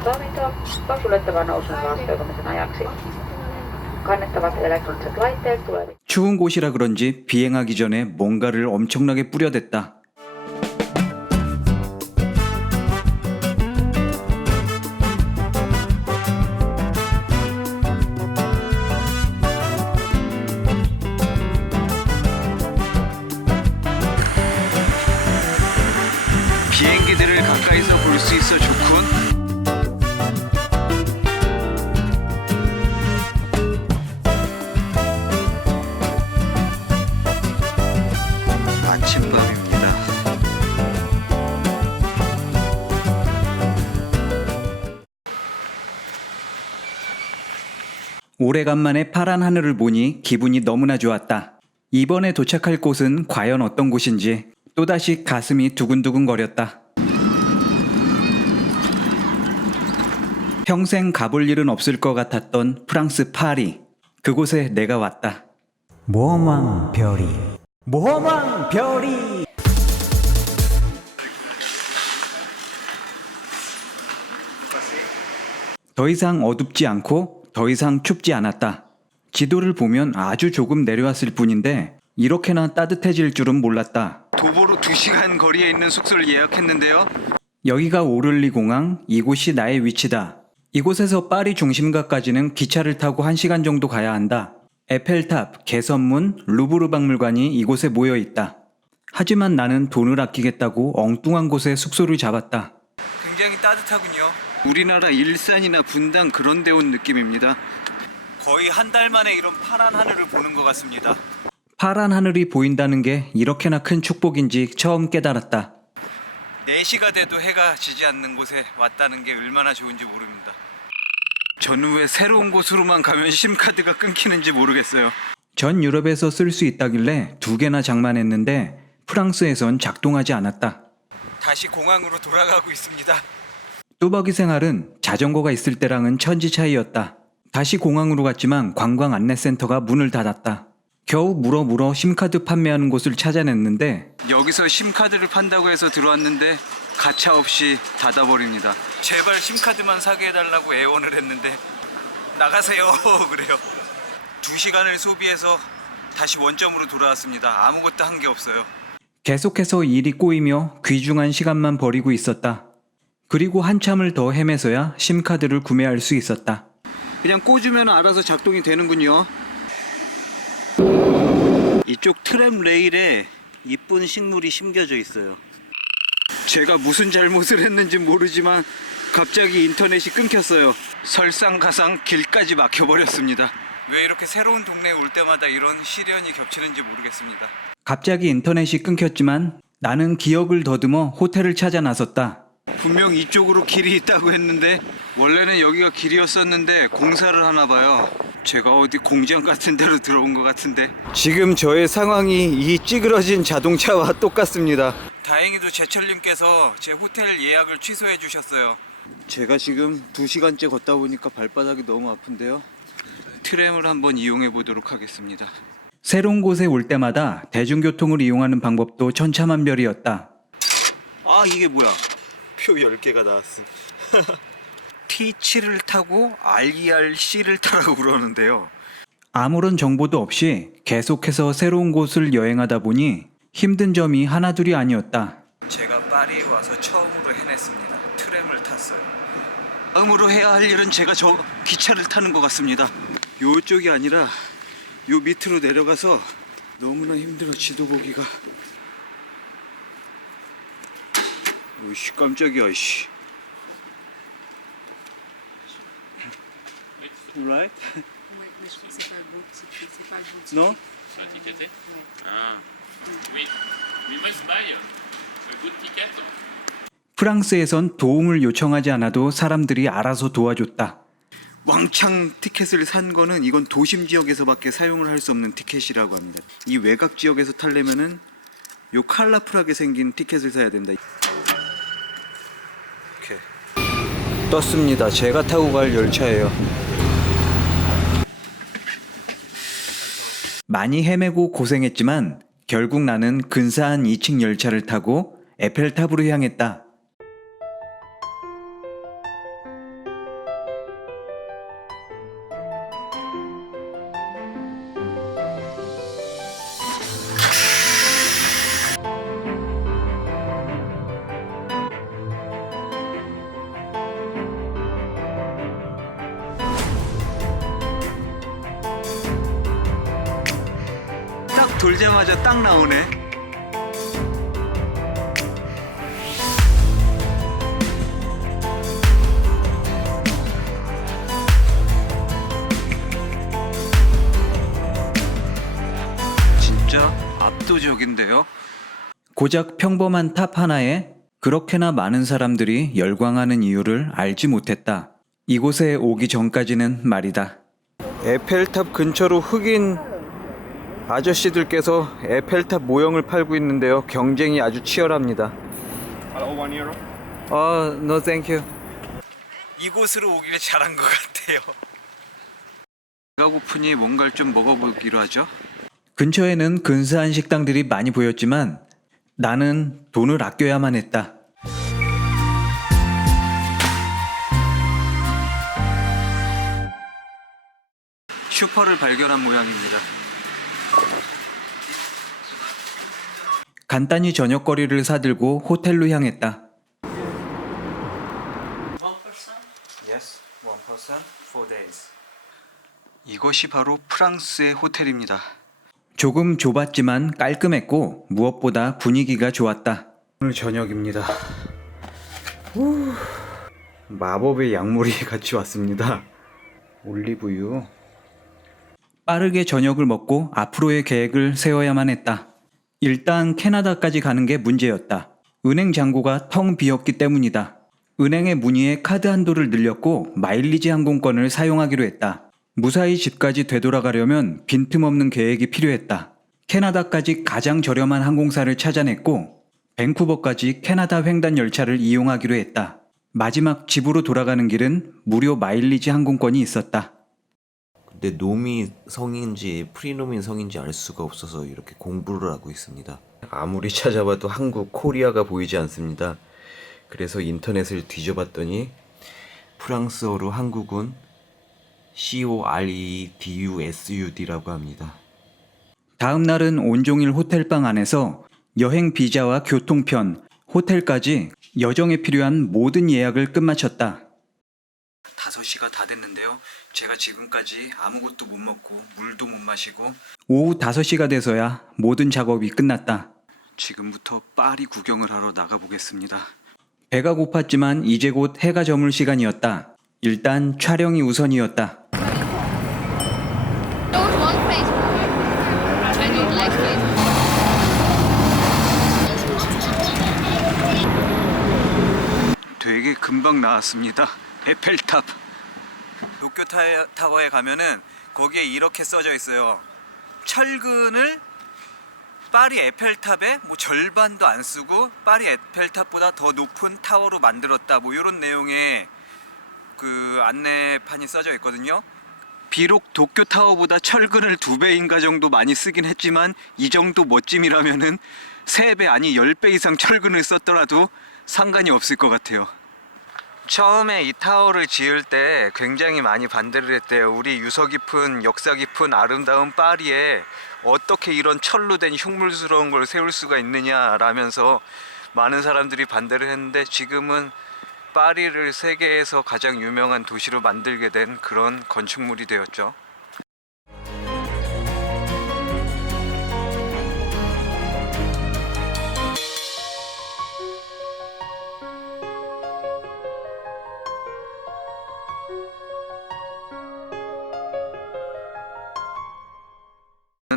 toimintoa suljettavan nousun vastaanottamisen ajaksi. Kannettavat elektroniset laitteet tulevat. 추운 곳이라 그런지 비행하기 전에 뭔가를 엄청나게 뿌려댔다. 비행기들을 가까이서 볼 수 있어 좋군. 아침밥입니다. 오래간만에 파란 하늘을 보니 기분이 너무나 좋았다. 이번에 도착할 곳은 과연 어떤 곳인지 또다시 가슴이 두근두근거렸다. 평생 가볼 일은 없을 것 같았던 프랑스 파리. 그곳에 내가 왔다. 모험왕 별이 모험왕 별이 더 이상 어둡지 않고 더 이상 춥지 않았다. 지도를 보면 아주 조금 내려왔을 뿐인데 이렇게나 따뜻해질 줄은 몰랐다. 도보로 2시간 거리에 있는 숙소를 예약했는데요. 여기가 오를리 공항, 이곳이 나의 위치다. 이곳에서 파리 중심가까지는 기차를 타고 1시간 정도 가야 한다. 에펠탑, 개선문, 루브르 박물관이 이곳에 모여 있다. 하지만 나는 돈을 아끼겠다고 엉뚱한 곳에 숙소를 잡았다. 굉장히 따뜻하군요. 우리나라 일산이나 분당 그런 데 온 느낌입니다. 거의 한 달 만에 이런 파란 하늘을 보는 것 같습니다. 파란 하늘이 보인다는 게 이렇게나 큰 축복인지 처음 깨달았다. 4시가 돼도 해가 지지 않는 곳에 왔다는 게 얼마나 좋은지 모릅니다. 저는 왜 새로운 곳으로만 가면 심카드가 끊기는지 모르겠어요. 전 유럽에서 쓸 수 있다길래 2개나 장만했는데 프랑스에선 작동하지 않았다. 다시 공항으로 돌아가고 있습니다. 뚜벅이 생활은 자전거가 있을 때랑은 천지 차이였다. 다시 공항으로 갔지만 관광 안내센터가 문을 닫았다. 겨우 물어 심카드 판매하는 곳을 찾아냈는데 여기서 심카드를 판다고 해서 들어왔는데 가차없이 닫아버립니다. 제발 심카드만 사게 해달라고 애원을 했는데 나가세요 그래요. 2시간을 소비해서 다시 원점으로 돌아왔습니다. 아무것도 한 게 없어요. 계속해서 일이 꼬이며 귀중한 시간만 버리고 있었다. 그리고 한참을 더 헤매서야 심카드를 구매할 수 있었다. 그냥 꽂으면 알아서 작동이 되는군요. 이쪽 트램 레일에 이쁜 식물이 심겨져 있어요. 제가 무슨 잘못을 했는지 모르지만 갑자기 인터넷이 끊겼어요. 설상가상 길까지 막혀버렸습니다. 왜 이렇게 새로운 동네에 올 때마다 이런 시련이 겹치는지 모르겠습니다. 갑자기 인터넷이 끊겼지만 나는 기억을 더듬어 호텔을 찾아 나섰다. 분명 이쪽으로 길이 있다고 했는데 원래는 여기가 길이었었는데 공사를 하나 봐요. 제가 어디 공장 같은 데로 들어온 것 같은데 지금 저의 상황이 이 찌그러진 자동차와 똑같습니다. 다행히도 제철님께서 제 호텔 예약을 취소해 주셨어요. 제가 지금 2시간째 걷다 보니까 발바닥이 너무 아픈데요. 트램을 한번 이용해 보도록 하겠습니다. 새로운 곳에 올 때마다 대중교통을 이용하는 방법도 천차만별이었다. 아 이게 뭐야? 표 10개가 나왔음. T7을 타고 RERC를 타라고 그러는데요. 아무런 정보도 없이 계속해서 새로운 곳을 여행하다 보니 힘든 점이 하나둘이 아니었다. 제가 파리에 와서 처음으로 해냈습니다. 트램을 탔어요. 다음으로 해야 할 일은 제가 저 기차를 타는 것 같습니다. 요쪽이 아니라 요 밑으로 내려가서 너무나 힘들어 지도 보기가. 오이씨 깜짝이야 이씨. Right? Oui, mais je trouve que c'est pas le beau ticket. C'est pas le beau ticket. Non? Sur l'étiqueté Ouais. Ah, oui. We must buy a good ticket. 프랑스에선 도움을 요청하지 않아도 사람들이 알아서 도와줬다. 왕창 티켓을 산 거는 이건 도심 지역에서밖에 사용을 할 수 없는 티켓이라고 합니다. 이 외곽 지역에서 타려면은 요 컬러풀하게 생긴 티켓을 사야 된다. 이렇게 떴습니다. 제가 타고 갈 열차예요. 많이 헤매고 고생했지만 결국 나는 근사한 2층 열차를 타고 에펠탑으로 향했다. 하자마자 딱 나오네. 진짜 압도적인데요. 고작 평범한 탑 하나에 그렇게나 많은 사람들이 열광하는 이유를 알지 못했다. 이곳에 오기 전까지는 말이다. 에펠탑 근처로 흑인 아저씨들께서 에펠탑 모형을 팔고 있는데요. 경쟁이 아주 치열합니다. No thank you. 이곳으로 오길 잘한 것 같아요. 배가 고프니 뭔가를 좀 먹어보기로 하죠. 근처에는 근사한 식당들이 많이 보였지만 나는 돈을 아껴야만 했다. 슈퍼를 발견한 모양입니다. 간단히 저녁거리를 사들고 호텔로 향했다. Yes, one person, 4 days. 이것이 바로 프랑스의 호텔입니다. 조금 좁았지만 깔끔했고 무엇보다 분위기가 좋았다. 오늘 저녁입니다. 마법의 약물이 같이 왔습니다. 올리브유. 빠르게 저녁을 먹고 앞으로의 계획을 세워야만 했다. 일단 캐나다까지 가는 게 문제였다. 은행 잔고가 텅 비었기 때문이다. 은행의 문의에 카드 한도를 늘렸고 마일리지 항공권을 사용하기로 했다. 무사히 집까지 되돌아가려면 빈틈없는 계획이 필요했다. 캐나다까지 가장 저렴한 항공사를 찾아냈고 밴쿠버까지 캐나다 횡단 열차를 이용하기로 했다. 마지막 집으로 돌아가는 길은 무료 마일리지 항공권이 있었다. 근데 놈이 성인지 프리놈이 성인지 알 수가 없어서 이렇게 공부를 하고 있습니다. 아무리 찾아봐도 한국 코리아가 보이지 않습니다. 그래서 인터넷을 뒤져봤더니 프랑스어로 한국은 COREDUSUD라고 합니다. 다음 날은 온종일 호텔방 안에서 여행 비자와 교통편, 호텔까지 여정에 필요한 모든 예약을 끝마쳤다. 5시가 다 됐는데요. 제가 지금까지 아무것도 못 먹고 물도 못 마시고 오후 5시가 돼서야 모든 작업이 끝났다. 지금부터 파리 구경을 하러 나가보겠습니다. 배가 고팠지만 이제 곧 해가 저물 시간이었다. 일단 촬영이 우선이었다. Don't want Facebook. I don't like Facebook. 되게 금방 나왔습니다. 에펠탑. 도쿄 타워에 가면은 거기에 이렇게 써져 있어요. 철근을 파리 에펠탑의 뭐 절반도 안 쓰고 파리 에펠탑보다 더 높은 타워로 만들었다. 뭐 이런 내용의 그 안내판이 써져 있거든요. 비록 도쿄 타워보다 철근을 2배인가 정도 많이 쓰긴 했지만 이 정도 멋짐이라면은 3배 아니 10배 이상 철근을 썼더라도 상관이 없을 것 같아요. 처음에 이 타워를 지을 때 굉장히 많이 반대를 했대요. 우리 유서 깊은 역사 깊은 아름다운 파리에 어떻게 이런 철로 된 흉물스러운 걸 세울 수가 있느냐라면서 많은 사람들이 반대를 했는데 지금은 파리를 세계에서 가장 유명한 도시로 만들게 된 그런 건축물이 되었죠.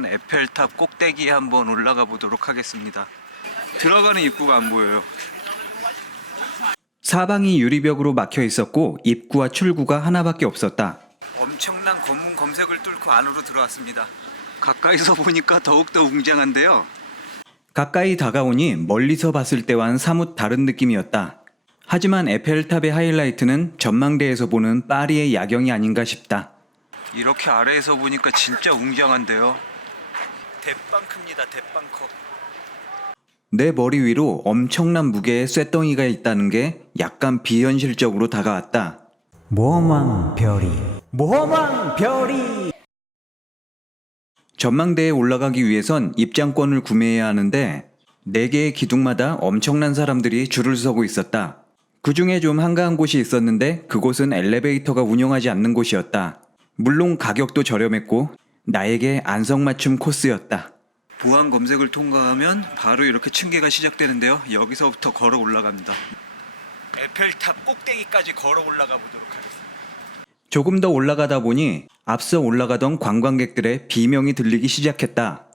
에펠탑 꼭대기에 한번 올라가 보도록 하겠습니다. 들어가는 입구가 안 보여요. 사방이 유리벽으로 막혀 있었고 입구와 출구가 하나밖에 없었다. 엄청난 검문 검색을 뚫고 안으로 들어왔습니다. 가까이서 보니까 더욱더 웅장한데요. 가까이 다가오니 멀리서 봤을 때와는 사뭇 다른 느낌이었다. 하지만 에펠탑의 하이라이트는 전망대에서 보는 파리의 야경이 아닌가 싶다. 이렇게 아래에서 보니까 진짜 웅장한데요. 대빵 큽니다. 대빵 커. 내 머리 위로 엄청난 무게의 쇳덩이가 있다는 게 약간 비현실적으로 다가왔다. 모험왕 별이 모험왕 별이 전망대에 올라가기 위해선 입장권을 구매해야 하는데 4개의 기둥마다 엄청난 사람들이 줄을 서고 있었다. 그 중에 좀 한가한 곳이 있었는데 그곳은 엘리베이터가 운영하지 않는 곳이었다. 물론 가격도 저렴했고 나에게 안성맞춤 코스였다. 보안 검색을 통과하면 바로 이렇게 층계가 시작되는데요. 여기서부터 걸어 올라갑니다. 에펠탑 꼭대기까지 걸어 올라가 보도록 하겠습니다. 조금 더 올라가다 보니 앞서 올라가던 관광객들의 비명이 들리기 시작했다.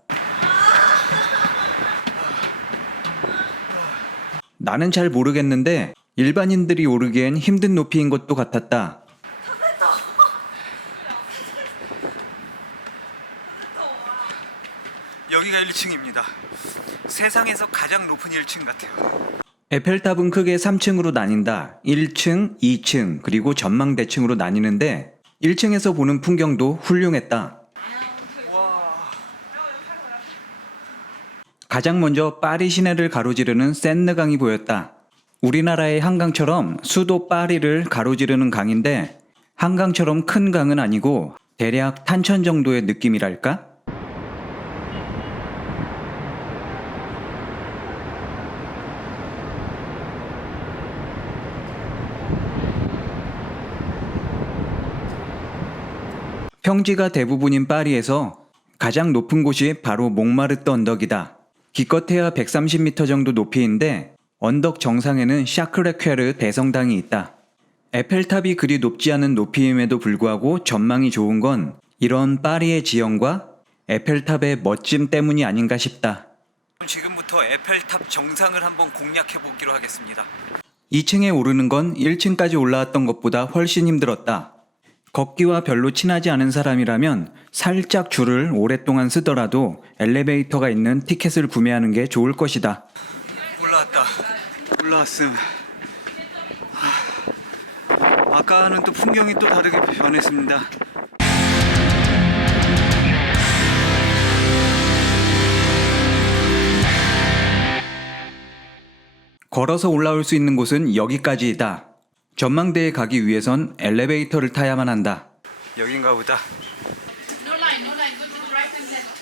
나는 잘 모르겠는데 일반인들이 오르기엔 힘든 높이인 것도 같았다. 여기가 1층입니다. 세상에서 가장 높은 1층 같아요. 에펠탑은 크게 3층으로 나뉜다. 1층, 2층, 그리고 전망대층으로 나뉘는데 1층에서 보는 풍경도 훌륭했다. 가장 먼저 파리 시내를 가로지르는 센느강이 보였다. 우리나라의 한강처럼 수도 파리를 가로지르는 강인데 한강처럼 큰 강은 아니고 대략 탄천 정도의 느낌이랄까? 평지가 대부분인 파리에서 가장 높은 곳이 바로 몽마르트 언덕이다. 기껏해야 130m 정도 높이인데 언덕 정상에는 샤크레퀘르 대성당이 있다. 에펠탑이 그리 높지 않은 높이임에도 불구하고 전망이 좋은 건 이런 파리의 지형과 에펠탑의 멋짐 때문이 아닌가 싶다. 지금부터 에펠탑 정상을 한번 공략해 보기로 하겠습니다. 2층에 오르는 건 1층까지 올라왔던 것보다 훨씬 힘들었다. 걷기와 별로 친하지 않은 사람이라면 살짝 줄을 오랫동안 쓰더라도 엘리베이터가 있는 티켓을 구매하는 게 좋을 것이다. 올라왔음. 아까는 또 풍경이 또 다르게 변했습니다. 걸어서 올라올 수 있는 곳은 여기까지이다. 전망대에 가기 위해선 엘리베이터를 타야만 한다. 여긴가 보다. No line, go to the right and left.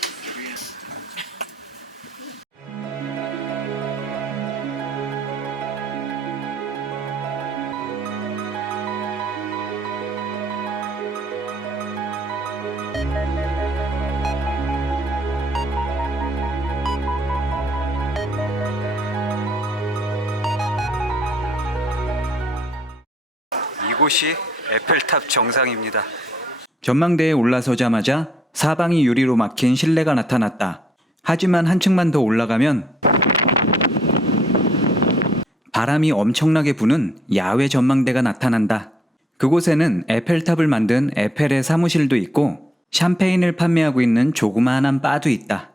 이곳이 에펠탑 정상입니다. 전망대에 올라서자마자 사방이 유리로 막힌 실내가 나타났다. 하지만 한층만 더 올라가면 바람이 엄청나게 부는 야외 전망대가 나타난다. 그곳에는 에펠탑을 만든 에펠의 사무실도 있고 샴페인을 판매하고 있는 조그마한 바도 있다.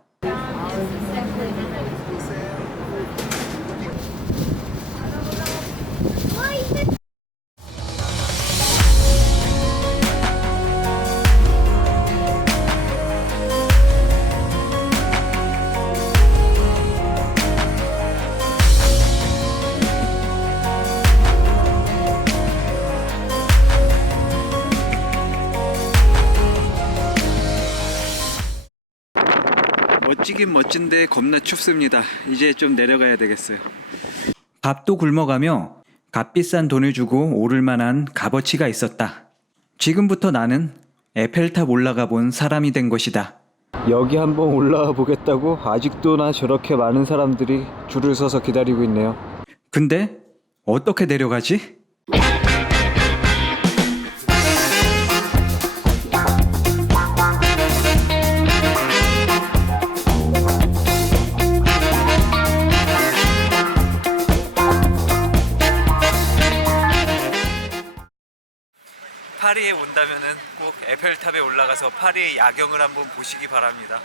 멋지긴 멋진데 겁나 춥습니다. 이제 좀 내려가야 되겠어요. 밥도 굶어가며 값비싼 돈을 주고 오를 만한 값어치가 있었다. 지금부터 나는 에펠탑 올라가 본 사람이 된 것이다. 여기 한번 올라와 보겠다고 아직도나 저렇게 많은 사람들이 줄을 서서 기다리고 있네요. 근데 어떻게 내려가지? 파리에 온다면은 꼭 에펠탑에 올라가서 파리의 야경을 한번 보시기 바랍니다.